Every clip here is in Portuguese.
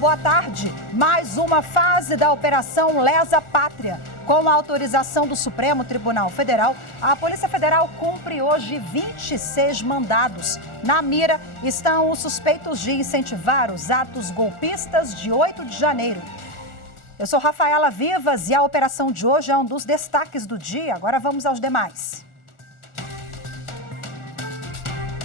boa tarde. Mais uma fase da Operação Lesa Pátria. Com a autorização do Supremo Tribunal Federal, a Polícia Federal cumpre hoje 26 mandados. Na mira estão os suspeitos de incentivar os atos golpistas de 8 de janeiro. Eu sou Rafaela Vivas e a operação de hoje é um dos destaques do dia. Agora vamos aos demais.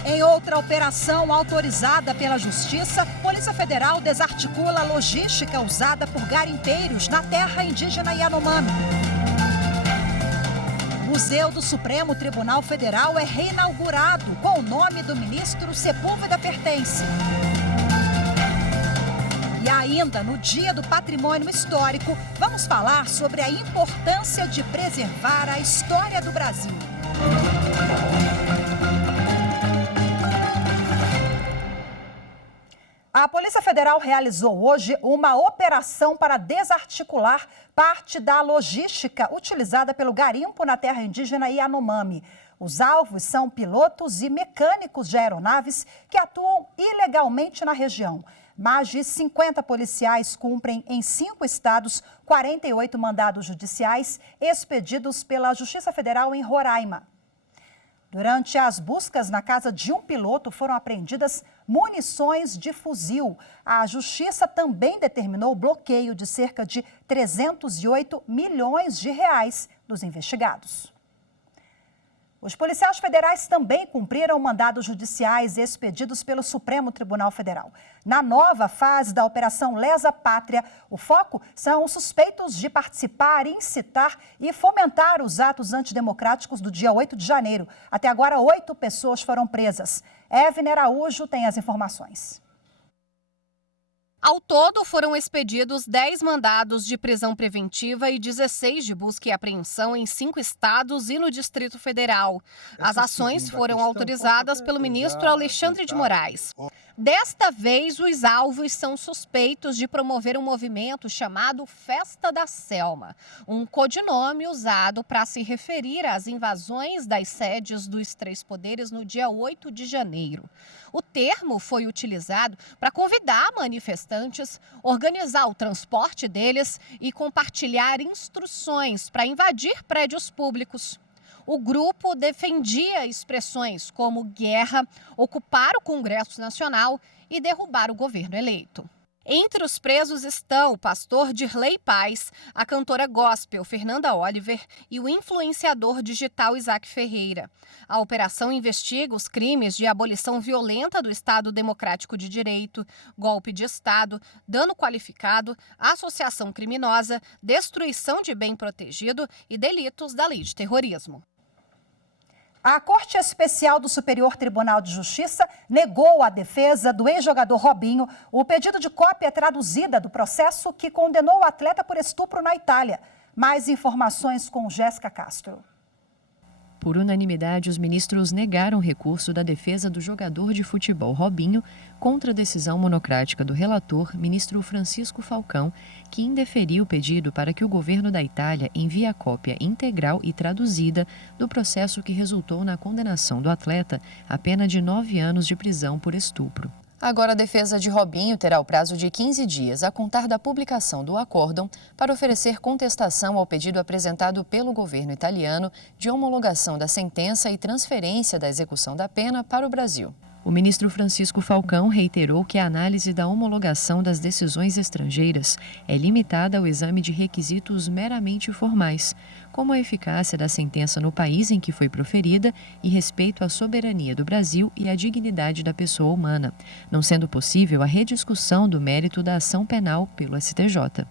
Em outra operação autorizada pela Justiça, a Polícia Federal desarticula a logística usada por garimpeiros na terra indígena Yanomami. O Museu do Supremo Tribunal Federal é reinaugurado com o nome do ministro Sepúlveda Pertence. E ainda no Dia do Patrimônio Histórico, vamos falar sobre a importância de preservar a história do Brasil. A Polícia Federal realizou hoje uma operação para desarticular parte da logística utilizada pelo garimpo na terra indígena Yanomami. Os alvos são pilotos e mecânicos de aeronaves que atuam ilegalmente na região. Mais de 50 policiais cumprem em 5 estados 48 mandados judiciais expedidos pela Justiça Federal em Roraima. Durante as buscas na casa de um piloto foram apreendidas munições de fuzil. A Justiça também determinou o bloqueio de cerca de 308 milhões de reais dos investigados. Os policiais federais também cumpriram mandados judiciais expedidos pelo Supremo Tribunal Federal. Na nova fase da Operação Lesa Pátria, o foco são os suspeitos de participar, incitar e fomentar os atos antidemocráticos do dia 8 de janeiro. Até agora, 8 pessoas foram presas. Evne Araújo tem as informações. Ao todo, foram expedidos 10 mandados de prisão preventiva e 16 de busca e apreensão em 5 estados e no Distrito Federal. As ações foram autorizadas pelo ministro Alexandre de Moraes. Desta vez, os alvos são suspeitos de promover um movimento chamado Festa da Selma, um codinome usado para se referir às invasões das sedes dos 3 poderes no dia 8 de janeiro. O termo foi utilizado para convidar manifestantes, organizar o transporte deles e compartilhar instruções para invadir prédios públicos. O grupo defendia expressões como guerra, ocupar o Congresso Nacional e derrubar o governo eleito. Entre os presos estão o pastor Dirley Paz, a cantora gospel Fernanda Oliver e o influenciador digital Isaac Ferreira. A operação investiga os crimes de abolição violenta do Estado Democrático de Direito, golpe de Estado, dano qualificado, associação criminosa, destruição de bem protegido e delitos da lei de terrorismo. A Corte Especial do Superior Tribunal de Justiça negou à defesa do ex-jogador Robinho o pedido de cópia traduzida do processo que condenou o atleta por estupro na Itália. Mais informações com Jéssica Castro. Por unanimidade, os ministros negaram o recurso da defesa do jogador de futebol Robinho contra a decisão monocrática do relator, ministro Francisco Falcão, que indeferiu o pedido para que o governo da Itália envie a cópia integral e traduzida do processo que resultou na condenação do atleta à pena de 9 anos de prisão por estupro. Agora, a defesa de Robinho terá o prazo de 15 dias a contar da publicação do acórdão para oferecer contestação ao pedido apresentado pelo governo italiano de homologação da sentença e transferência da execução da pena para o Brasil. O ministro Francisco Falcão reiterou que a análise da homologação das decisões estrangeiras é limitada ao exame de requisitos meramente formais, como a eficácia da sentença no país em que foi proferida e respeito à soberania do Brasil e à dignidade da pessoa humana, não sendo possível a rediscussão do mérito da ação penal pelo STJ.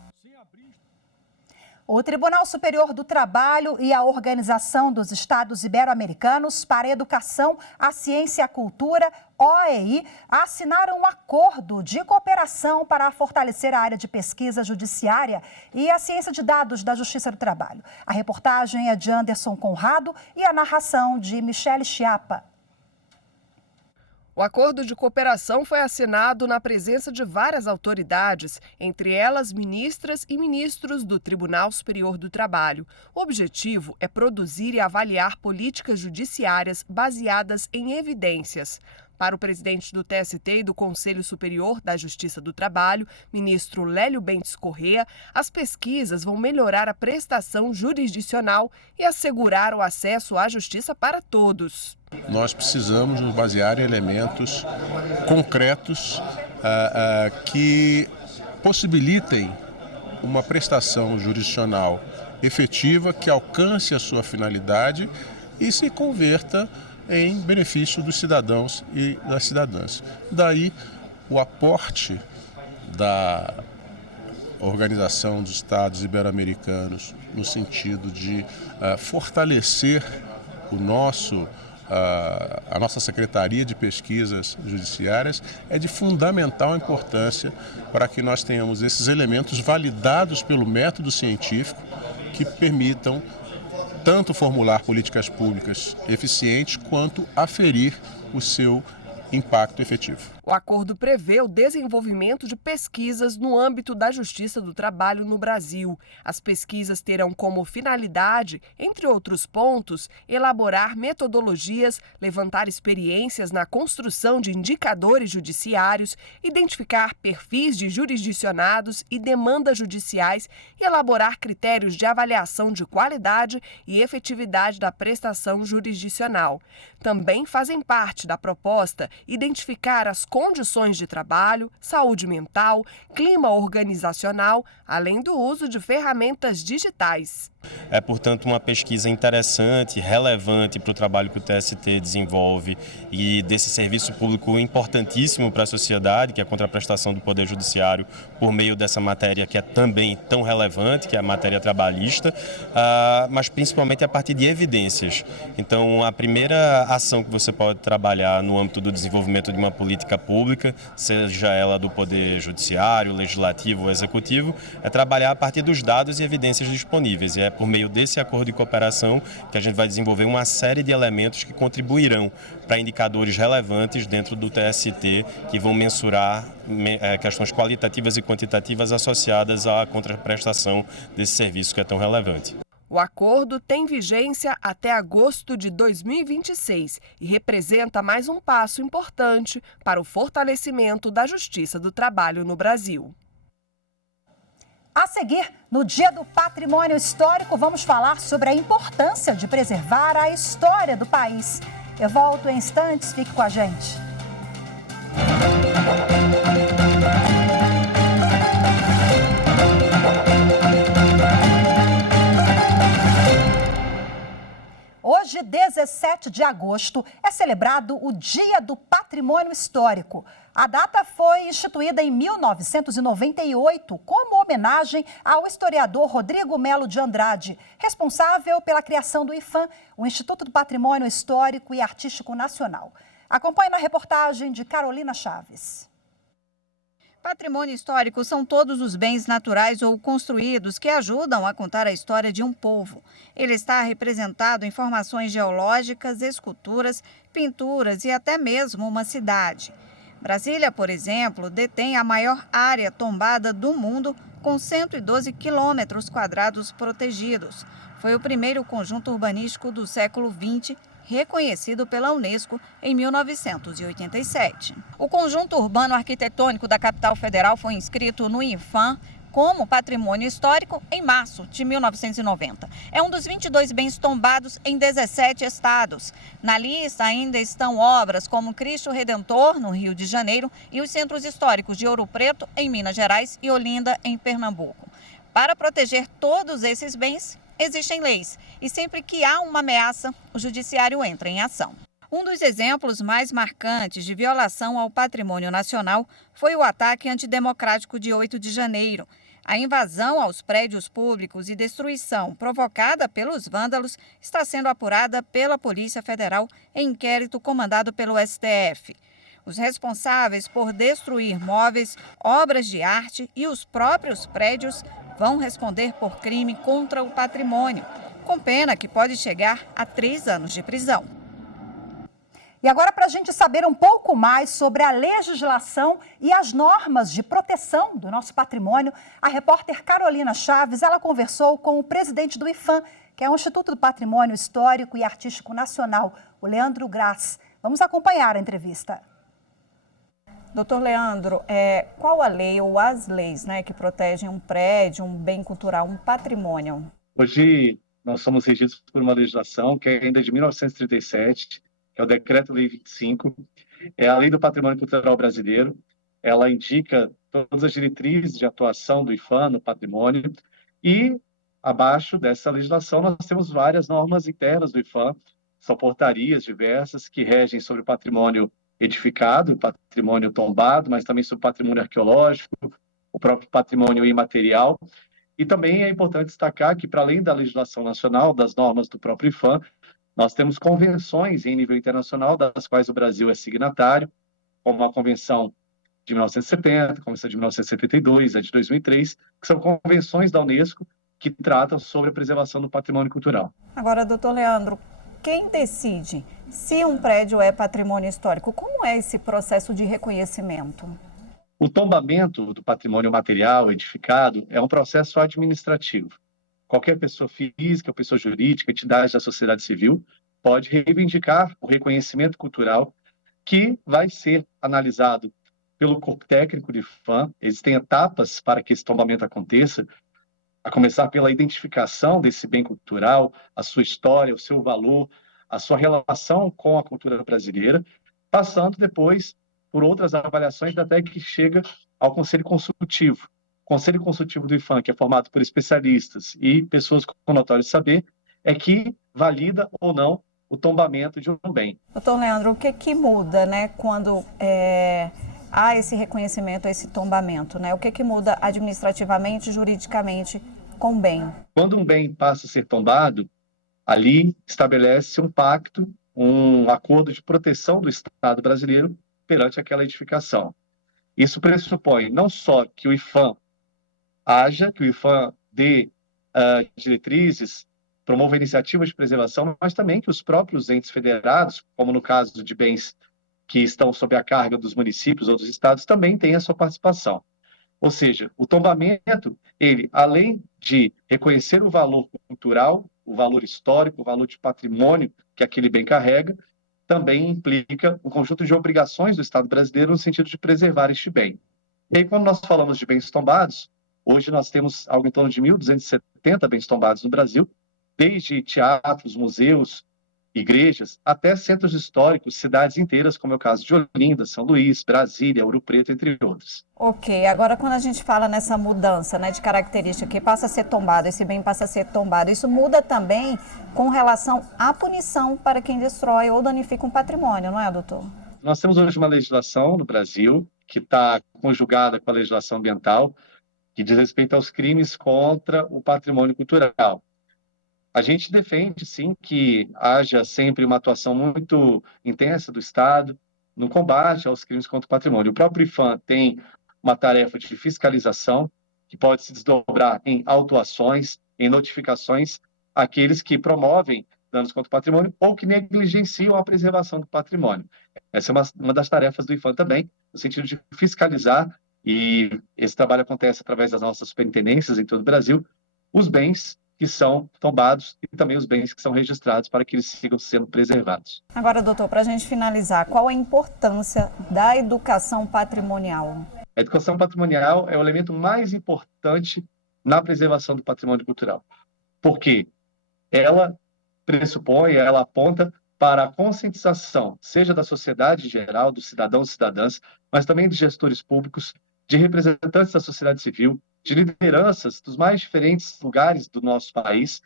O Tribunal Superior do Trabalho e a Organização dos Estados Ibero-Americanos para a Educação, a Ciência e a Cultura, OEI, assinaram um acordo de cooperação para fortalecer a área de pesquisa judiciária e a ciência de dados da Justiça do Trabalho. A reportagem é de Anderson Conrado e a narração de Michele Chiapa. O acordo de cooperação foi assinado na presença de várias autoridades, entre elas ministras e ministros do Tribunal Superior do Trabalho. O objetivo é produzir e avaliar políticas judiciárias baseadas em evidências. Para o presidente do TST e do Conselho Superior da Justiça do Trabalho, ministro Lélio Bentes Corrêa, as pesquisas vão melhorar a prestação jurisdicional e assegurar o acesso à justiça para todos. Nós precisamos nos basear em elementos concretos que possibilitem uma prestação jurisdicional efetiva que alcance a sua finalidade e se converta em benefício dos cidadãos e das cidadãs. Daí o aporte da Organização dos Estados Ibero-Americanos no sentido de fortalecer a nossa Secretaria de Pesquisas Judiciárias é de fundamental importância para que nós tenhamos esses elementos validados pelo método científico que permitam tanto formular políticas públicas eficientes quanto aferir o seu impacto efetivo. O acordo prevê o desenvolvimento de pesquisas no âmbito da Justiça do Trabalho no Brasil. As pesquisas terão como finalidade, entre outros pontos, elaborar metodologias, levantar experiências na construção de indicadores judiciários, identificar perfis de jurisdicionados e demandas judiciais e elaborar critérios de avaliação de qualidade e efetividade da prestação jurisdicional. Também fazem parte da proposta identificar as condições de trabalho, saúde mental, clima organizacional, além do uso de ferramentas digitais. É, portanto, uma pesquisa interessante, relevante para o trabalho que o TST desenvolve e desse serviço público importantíssimo para a sociedade, que é a contraprestação do Poder Judiciário por meio dessa matéria que é também tão relevante, que é a matéria trabalhista, mas principalmente a partir de evidências. Então, a primeira ação que você pode trabalhar no âmbito do desenvolvimento de uma política pública, seja ela do Poder Judiciário, Legislativo ou Executivo, é trabalhar a partir dos dados e evidências disponíveis. E é por meio desse acordo de cooperação que a gente vai desenvolver uma série de elementos que contribuirão para indicadores relevantes dentro do TST, que vão mensurar questões qualitativas e quantitativas associadas à contraprestação desse serviço que é tão relevante. O acordo tem vigência até agosto de 2026 e representa mais um passo importante para o fortalecimento da Justiça do Trabalho no Brasil. A seguir, no Dia do Patrimônio Histórico, vamos falar sobre a importância de preservar a história do país. Eu volto em instantes, fique com a gente. Hoje, 17 de agosto, é celebrado o Dia do Patrimônio Histórico. A data foi instituída em 1998 como homenagem ao historiador Rodrigo Melo de Andrade, responsável pela criação do IPHAN, o Instituto do Patrimônio Histórico e Artístico Nacional. Acompanhe na reportagem de Carolina Chaves. Patrimônio histórico são todos os bens naturais ou construídos que ajudam a contar a história de um povo. Ele está representado em formações geológicas, esculturas, pinturas e até mesmo uma cidade. Brasília, por exemplo, detém a maior área tombada do mundo, com 112 quilômetros quadrados protegidos. Foi o primeiro conjunto urbanístico do século XX, reconhecido pela Unesco em 1987. O conjunto urbano arquitetônico da capital federal foi inscrito no IPHAN como patrimônio histórico em março de 1990. É um dos 22 bens tombados em 17 estados. Na lista ainda estão obras como Cristo Redentor, no Rio de Janeiro, e os centros históricos de Ouro Preto, em Minas Gerais, e Olinda, em Pernambuco. Para proteger todos esses bens, existem leis e sempre que há uma ameaça, o judiciário entra em ação. Um dos exemplos mais marcantes de violação ao patrimônio nacional foi o ataque antidemocrático de 8 de janeiro. A invasão aos prédios públicos e destruição provocada pelos vândalos está sendo apurada pela Polícia Federal em inquérito comandado pelo STF. Os responsáveis por destruir móveis, obras de arte e os próprios prédios vão responder por crime contra o patrimônio, com pena que pode chegar a 3 anos de prisão. E agora, para a gente saber um pouco mais sobre a legislação e as normas de proteção do nosso patrimônio, a repórter Carolina Chaves, ela conversou com o presidente do IPHAN, que é o Instituto do Patrimônio Histórico e Artístico Nacional, o Leandro Graz. Vamos acompanhar a entrevista. Doutor Leandro, qual a lei ou as leis, né, que protegem um prédio, um bem cultural, um patrimônio? Hoje nós somos regidos por uma legislação que é ainda de 1937, que é o Decreto-Lei 25, é a Lei do Patrimônio Cultural Brasileiro. Ela indica todas as diretrizes de atuação do IPHAN no patrimônio e, abaixo dessa legislação, nós temos várias normas internas do IPHAN, são portarias diversas que regem sobre o patrimônio edificado, o patrimônio tombado, mas também sobre o patrimônio arqueológico, o próprio patrimônio imaterial. E também é importante destacar que, para além da legislação nacional, das normas do próprio IPHAN, nós temos convenções em nível internacional, das quais o Brasil é signatário, como a Convenção de 1970, a Convenção de 1972, a de 2003, que são convenções da Unesco que tratam sobre a preservação do patrimônio cultural. Agora, doutor Leandro, quem decide se um prédio é patrimônio histórico? Como é esse processo de reconhecimento? O tombamento do patrimônio material edificado é um processo administrativo. Qualquer pessoa física, pessoa jurídica, entidade da sociedade civil pode reivindicar o reconhecimento cultural que vai ser analisado pelo corpo técnico do IPHAN. Existem etapas para que esse tombamento aconteça, a começar pela identificação desse bem cultural, a sua história, o seu valor, a sua relação com a cultura brasileira, passando depois por outras avaliações até que chega ao Conselho Consultivo. O Conselho Consultivo do IPHAN, que é formado por especialistas e pessoas com notório saber, é que valida ou não o tombamento de um bem. Doutor Leandro, o que muda, né, quando há esse reconhecimento, esse tombamento, né? O que muda administrativamente, juridicamente com o bem? Quando um bem passa a ser tombado, ali estabelece um pacto, um acordo de proteção do Estado brasileiro perante aquela edificação. Isso pressupõe não só que o IPHAN haja, que o IPHAN dê diretrizes, promova iniciativas de preservação, mas também que os próprios entes federados, como no caso de bens que estão sob a carga dos municípios ou dos estados, também têm a sua participação. Ou seja, o tombamento, ele, além de reconhecer o valor cultural, o valor histórico, o valor de patrimônio que aquele bem carrega, também implica um conjunto de obrigações do Estado brasileiro no sentido de preservar este bem. E aí, quando nós falamos de bens tombados, hoje nós temos algo em torno de 1.270 bens tombados no Brasil, desde teatros, museus, igrejas, até centros históricos, cidades inteiras, como é o caso de Olinda, São Luís, Brasília, Ouro Preto, entre outros. Ok, agora quando a gente fala nessa mudança, né, de característica, que passa a ser tombado, esse bem passa a ser tombado, isso muda também com relação à punição para quem destrói ou danifica um patrimônio, não é, doutor? Nós temos hoje uma legislação no Brasil que está conjugada com a legislação ambiental, que diz respeito aos crimes contra o patrimônio cultural. A gente defende, sim, que haja sempre uma atuação muito intensa do Estado no combate aos crimes contra o patrimônio. O próprio IPHAN tem uma tarefa de fiscalização que pode se desdobrar em autuações, em notificações àqueles que promovem danos contra o patrimônio ou que negligenciam a preservação do patrimônio. Essa é uma das tarefas do IPHAN também, no sentido de fiscalizar, e esse trabalho acontece através das nossas superintendências em todo o Brasil, os bens que são tombados e também os bens que são registrados para que eles sigam sendo preservados. Agora, doutor, para a gente finalizar, qual a importância da educação patrimonial? A educação patrimonial é o elemento mais importante na preservação do patrimônio cultural, porque ela pressupõe, ela aponta para a conscientização, seja da sociedade em geral, dos cidadãos e cidadãs, mas também de gestores públicos, de representantes da sociedade civil, de lideranças dos mais diferentes lugares do nosso país,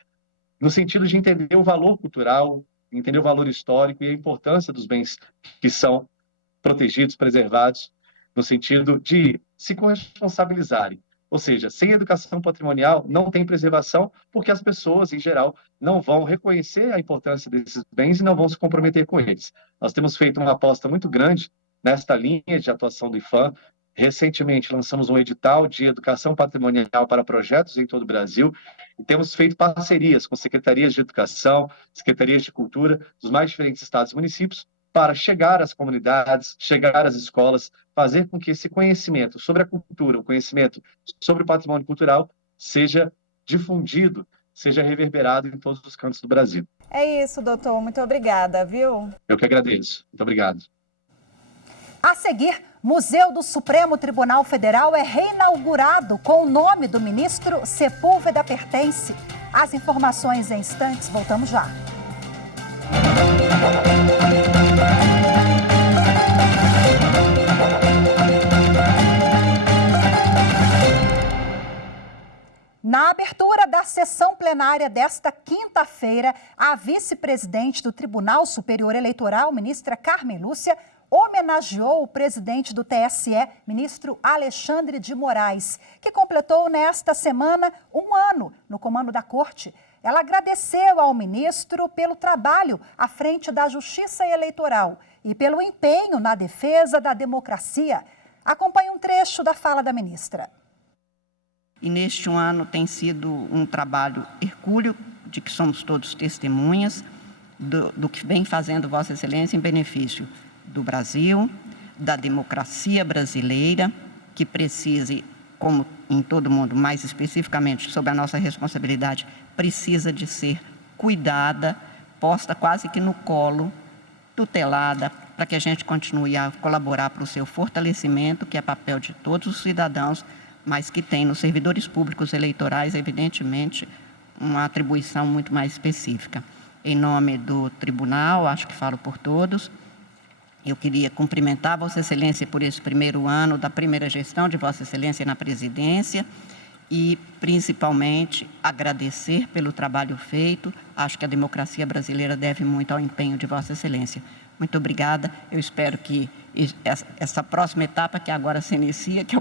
no sentido de entender o valor cultural, entender o valor histórico e a importância dos bens que são protegidos, preservados, no sentido de se corresponsabilizarem. Ou seja, sem educação patrimonial não tem preservação, porque as pessoas, em geral, não vão reconhecer a importância desses bens e não vão se comprometer com eles. Nós temos feito uma aposta muito grande nesta linha de atuação do IPHAN. Recentemente, lançamos um edital de educação patrimonial para projetos em todo o Brasil e temos feito parcerias com secretarias de educação, secretarias de cultura dos mais diferentes estados e municípios para chegar às comunidades, chegar às escolas, fazer com que esse conhecimento sobre a cultura, o conhecimento sobre o patrimônio cultural seja difundido, seja reverberado em todos os cantos do Brasil. É isso, doutor. Muito obrigada, viu? Eu que agradeço. Muito obrigado. A seguir, Museu do Supremo Tribunal Federal é reinaugurado com o nome do ministro Sepúlveda Pertence. As informações em instantes, voltamos já. Na abertura da sessão plenária desta quinta-feira, a vice-presidente do Tribunal Superior Eleitoral, ministra Carmen Lúcia, homenageou o presidente do TSE, ministro Alexandre de Moraes, que completou nesta semana um ano no comando da corte. Ela agradeceu ao ministro pelo trabalho à frente da Justiça Eleitoral e pelo empenho na defesa da democracia. Acompanhe um trecho da fala da ministra. E neste ano tem sido um trabalho hercúleo, de que somos todos testemunhas, do que vem fazendo Vossa Excelência em benefício do Brasil, da democracia brasileira, que precise, como em todo mundo, mais especificamente sobre a nossa responsabilidade, precisa de ser cuidada, posta quase que no colo, tutelada, para que a gente continue a colaborar para o seu fortalecimento, que é papel de todos os cidadãos, mas que tem nos servidores públicos eleitorais, evidentemente, uma atribuição muito mais específica. Em nome do tribunal, acho que falo por todos, eu queria cumprimentar Vossa Excelência por esse primeiro ano da primeira gestão de Vossa Excelência na presidência e, principalmente, agradecer pelo trabalho feito. Acho que a democracia brasileira deve muito ao empenho de Vossa Excelência. Muito obrigada. Eu espero que essa próxima etapa, que agora se inicia, que é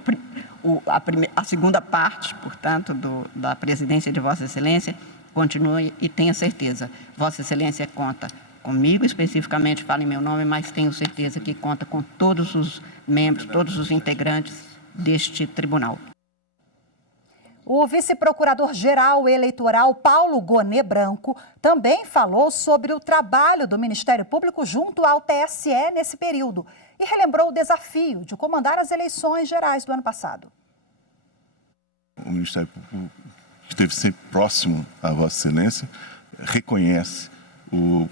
a segunda parte, portanto, da presidência de Vossa Excelência, continue e tenha certeza. Vossa Excelência conta comigo, especificamente, falo em meu nome, mas tenho certeza que conta com todos os membros, todos os integrantes deste tribunal. O vice-procurador-geral eleitoral Paulo Gonê Branco também falou sobre o trabalho do Ministério Público junto ao TSE nesse período e relembrou o desafio de comandar as eleições gerais do ano passado. O Ministério Público esteve sempre próximo à Vossa Excelência, reconhece o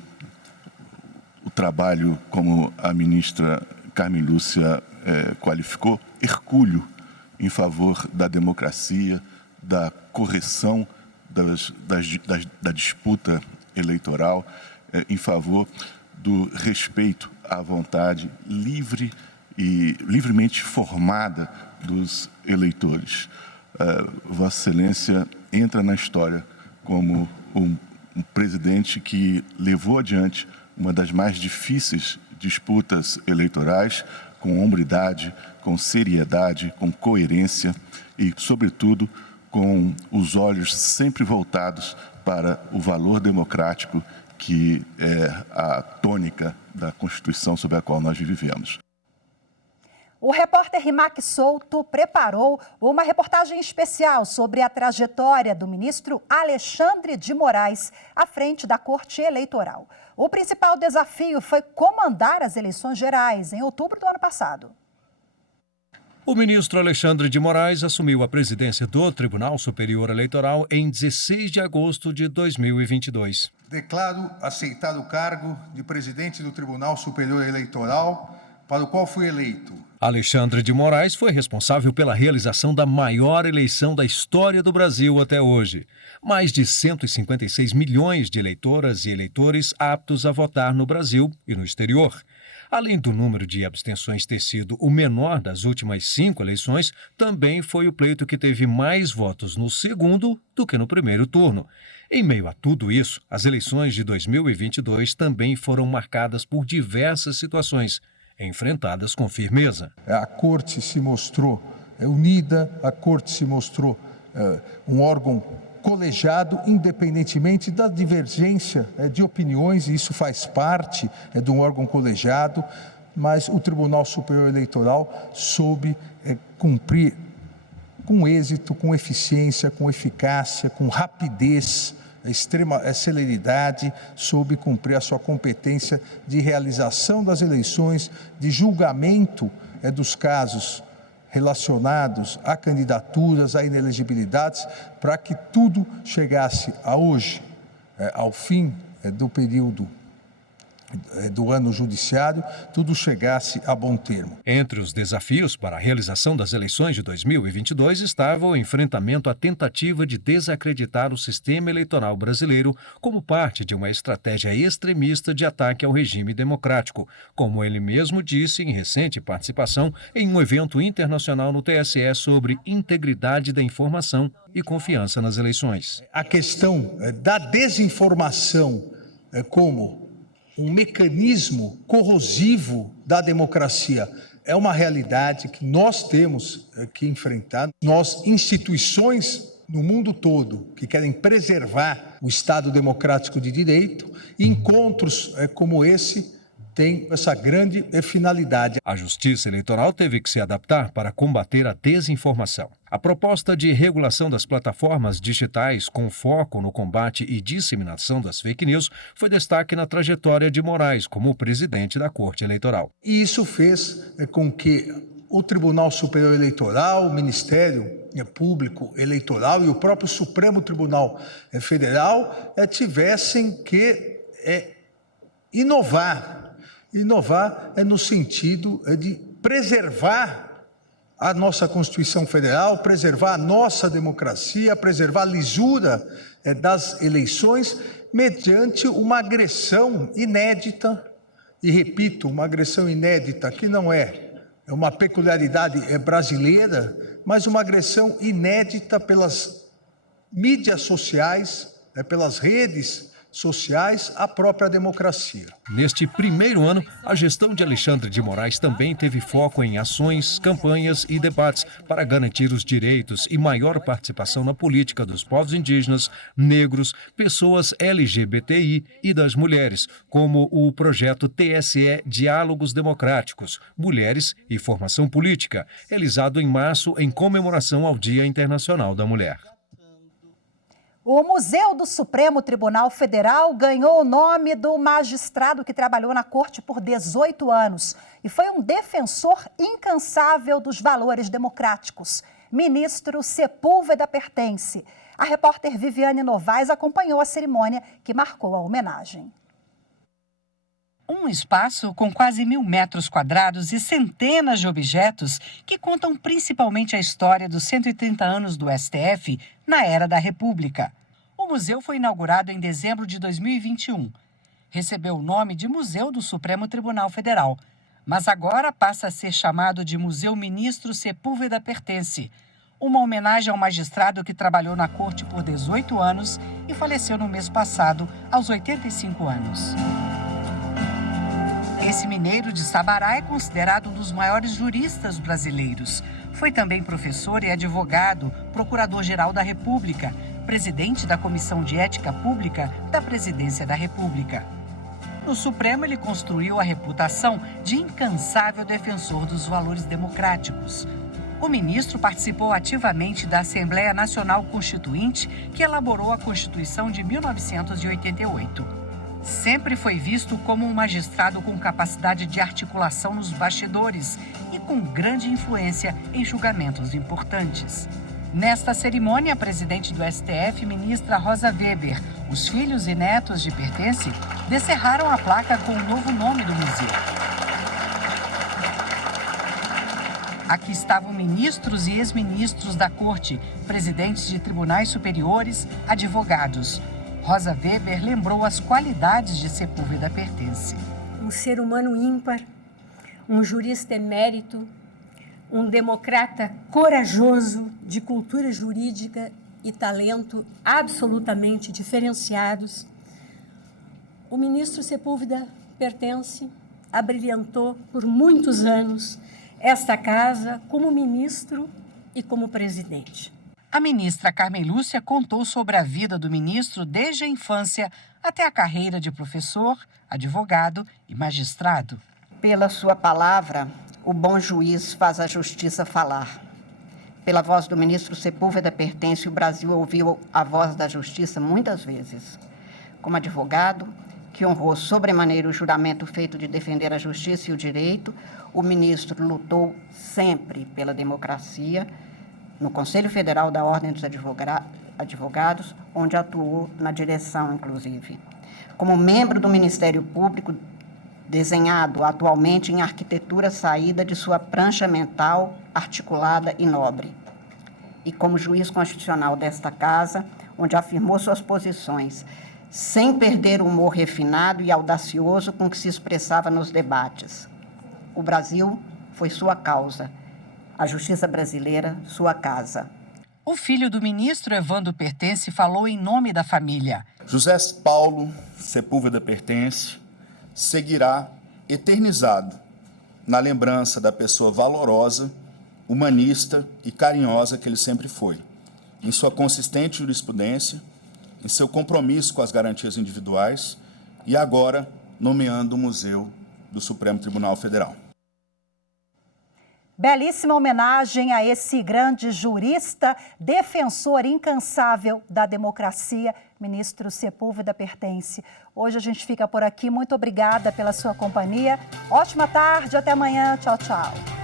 trabalho, como a ministra Carmen Lúcia qualificou, hercúleo em favor da democracia, da correção da disputa eleitoral, em favor do respeito à vontade livre e livremente formada dos eleitores. Vossa Excelência entra na história como um presidente que levou adiante uma das mais difíceis disputas eleitorais, com hombridade, com seriedade, com coerência e, sobretudo, com os olhos sempre voltados para o valor democrático que é a tônica da Constituição sobre a qual nós vivemos. O repórter Rimac Souto preparou uma reportagem especial sobre a trajetória do ministro Alexandre de Moraes à frente da Corte Eleitoral. O principal desafio foi comandar as eleições gerais em outubro do ano passado. O ministro Alexandre de Moraes assumiu a presidência do Tribunal Superior Eleitoral em 16 de agosto de 2022. Declaro aceitado o cargo de presidente do Tribunal Superior Eleitoral, para o qual fui eleito. Alexandre de Moraes foi responsável pela realização da maior eleição da história do Brasil até hoje. Mais de 156 milhões de eleitoras e eleitores aptos a votar no Brasil e no exterior. Além do número de abstenções ter sido o menor das últimas 5 eleições, também foi o pleito que teve mais votos no segundo do que no primeiro turno. Em meio a tudo isso, as eleições de 2022 também foram marcadas por diversas situações, enfrentadas com firmeza. A Corte se mostrou unida, a Corte se mostrou um órgão colegiado, independentemente da divergência de opiniões, e isso faz parte de um órgão colegiado, mas o Tribunal Superior Eleitoral soube cumprir com êxito, com eficiência, com eficácia, com rapidez, extrema celeridade, soube cumprir a sua competência de realização das eleições, de julgamento dos casos relacionados a candidaturas, a inelegibilidades, para que tudo chegasse a hoje, ao fim do período do ano judiciário, tudo chegasse a bom termo. Entre os desafios para a realização das eleições de 2022 estava o enfrentamento à tentativa de desacreditar o sistema eleitoral brasileiro como parte de uma estratégia extremista de ataque ao regime democrático, como ele mesmo disse em recente participação em um evento internacional no TSE sobre integridade da informação e confiança nas eleições. A questão da desinformação como um mecanismo corrosivo da democracia é uma realidade que nós temos que enfrentar. Nós, instituições no mundo todo que querem preservar o Estado democrático de direito, encontros como esse têm essa grande finalidade. A Justiça Eleitoral teve que se adaptar para combater a desinformação. A proposta de regulação das plataformas digitais com foco no combate e disseminação das fake news foi destaque na trajetória de Moraes como presidente da Corte Eleitoral. E isso fez com que o Tribunal Superior Eleitoral, o Ministério Público Eleitoral e o próprio Supremo Tribunal Federal tivessem que inovar no sentido de preservar a nossa Constituição Federal, preservar a nossa democracia, preservar a lisura das eleições mediante uma agressão inédita, e repito, uma agressão inédita que não é uma peculiaridade brasileira, mas uma agressão inédita pelas mídias sociais, pelas redes sociais, à própria democracia. Neste primeiro ano, a gestão de Alexandre de Moraes também teve foco em ações, campanhas e debates para garantir os direitos e maior participação na política dos povos indígenas, negros, pessoas LGBTI e das mulheres, como o projeto TSE Diálogos Democráticos, Mulheres e Formação Política, realizado em março em comemoração ao Dia Internacional da Mulher. O Museu do Supremo Tribunal Federal ganhou o nome do magistrado que trabalhou na corte por 18 anos e foi um defensor incansável dos valores democráticos. Ministro Sepúlveda Pertence. A repórter Viviane Novaes acompanhou a cerimônia que marcou a homenagem. Um espaço com quase 1.000 metros quadrados e centenas de objetos que contam principalmente a história dos 130 anos do STF na era da República. O museu foi inaugurado em dezembro de 2021. Recebeu o nome de Museu do Supremo Tribunal Federal, mas agora passa a ser chamado de Museu Ministro Sepúlveda Pertence, uma homenagem ao magistrado que trabalhou na corte por 18 anos e faleceu no mês passado, aos 85 anos. Esse mineiro de Sabará é considerado um dos maiores juristas brasileiros. Foi também professor e advogado, procurador-geral da República, presidente da Comissão de Ética Pública da Presidência da República. No Supremo, ele construiu a reputação de incansável defensor dos valores democráticos. O ministro participou ativamente da Assembleia Nacional Constituinte, que elaborou a Constituição de 1988. Sempre foi visto como um magistrado com capacidade de articulação nos bastidores e com grande influência em julgamentos importantes. Nesta cerimônia, a presidente do STF, ministra Rosa Weber, os filhos e netos de Pertence, descerraram a placa com o novo nome do museu. Aqui estavam ministros e ex-ministros da corte, presidentes de tribunais superiores, advogados. Rosa Weber lembrou as qualidades de Sepúlveda Pertence. Um ser humano ímpar, um jurista emérito, um democrata corajoso, de cultura jurídica e talento absolutamente diferenciados. O ministro Sepúlveda Pertence abrilhantou por muitos anos esta casa como ministro e como presidente. A ministra Carmen Lúcia contou sobre a vida do ministro desde a infância até a carreira de professor, advogado e magistrado. Pela sua palavra, o bom juiz faz a justiça falar. Pela voz do ministro Sepúlveda Pertence, o Brasil ouviu a voz da justiça muitas vezes. Como advogado, que honrou sobremaneira o juramento feito de defender a justiça e o direito, o ministro lutou sempre pela democracia no Conselho Federal da Ordem dos Advogados, onde atuou na direção, inclusive. Como membro do Ministério Público, desenhado atualmente em arquitetura saída de sua prancha mental articulada e nobre. E como juiz constitucional desta casa, onde afirmou suas posições, sem perder o humor refinado e audacioso com que se expressava nos debates. O Brasil foi sua causa, a justiça brasileira, sua casa. O filho do ministro, Evandro Pertence, falou em nome da família. José Paulo Sepúlveda Pertence seguirá eternizado na lembrança da pessoa valorosa, humanista e carinhosa que ele sempre foi, em sua consistente jurisprudência, em seu compromisso com as garantias individuais e agora nomeando o Museu do Supremo Tribunal Federal. Belíssima homenagem a esse grande jurista, defensor incansável da democracia, ministro Sepúlveda Pertence. Hoje a gente fica por aqui. Muito obrigada pela sua companhia. Ótima tarde, até amanhã. Tchau, tchau.